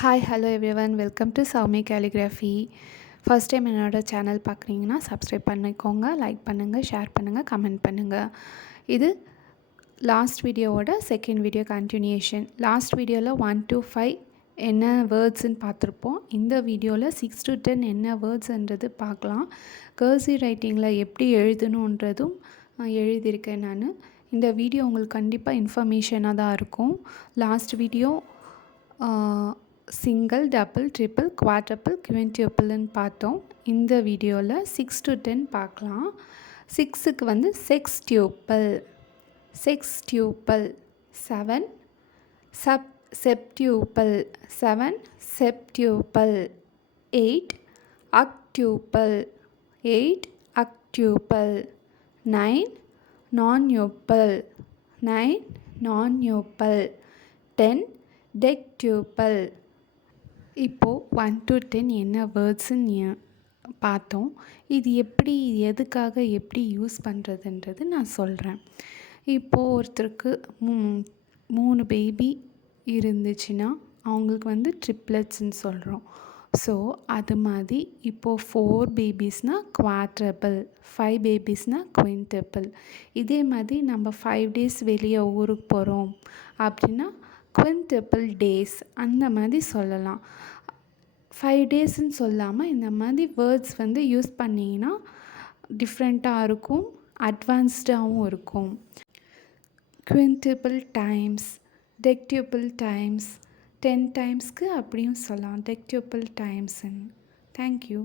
Hi hello everyone welcome to Soumi calligraphy. First time என்னோடய channel பார்க்குறீங்கன்னா subscribe பண்ணிக்கோங்க, like பண்ணுங்கள், ஷேர் பண்ணுங்கள், கமெண்ட் பண்ணுங்கள். இது லாஸ்ட் வீடியோவோட செகண்ட் வீடியோ கண்டினியூஷன். லாஸ்ட் வீடியோவில் 1 to 5 என்ன வேர்ட்ஸுன்னு பார்த்துருப்போம். இந்த வீடியோவில் 6 to 10 என்ன வேர்ட்ஸுன்றது பார்க்கலாம். கர்சிவ் ரைட்டிங்கில் எப்படி எழுதணுன்றதும் எழுதியிருக்கேன் நான். இந்த வீடியோ உங்களுக்கு கண்டிப்பாக இன்ஃபர்மேஷனாக தான் இருக்கும். Last video single, double, triple, quadruple, குவின்டியூப்பிள்னு பார்த்தோம். இந்த வீடியோவில் 6 to 10 பார்க்கலாம். 6க்கு வந்து செக்ஸ்டியூப்பிள், 7 செப்டியூப்பிள், 8 அக்டியூப்பிள், 9 நான்யூப்பிள், 10 டெக்டியூப்பிள். இப்போது 1 to 10 என்ன வேர்ட்ஸுன்னு பார்த்தோம். இது எதுக்காக எப்படி யூஸ் பண்ணுறதுன்றது நான் சொல்கிறேன். இப்போது ஒருத்தருக்கு 3 பேபி இருந்துச்சுன்னா அவங்களுக்கு வந்து ட்ரிப்ளெட்ஸ்ன்னு சொல்கிறோம். ஸோ அது மாதிரி இப்போது 4 பேபிஸ்னால் குவாட்ரபிள், 5 பேபிஸ்னால் குவின்டபிள். இதே மாதிரி நம்ம 5 days வெளியே ஊருக்கு போகிறோம் அப்படின்னா குவின்டபிள் டேஸ் அந்த மாதிரி சொல்லலாம். 5 daysன்னு சொல்லாமல் இந்த மாதிரி வேர்ட்ஸ் வந்து யூஸ் பண்ணிங்கன்னா டிஃப்ரெண்ட்டாக இருக்கும், அட்வான்ஸ்டாகவும் இருக்கும். குவின்டபிள் டைம்ஸ், டெக்டியூப்பிள் டைம்ஸ், 10 டைம்ஸ்க்கு அப்படியும் சொல்லலாம் டெக்டியூப்பிள் டைம்ஸ்ன்னு. தேங்க்யூ.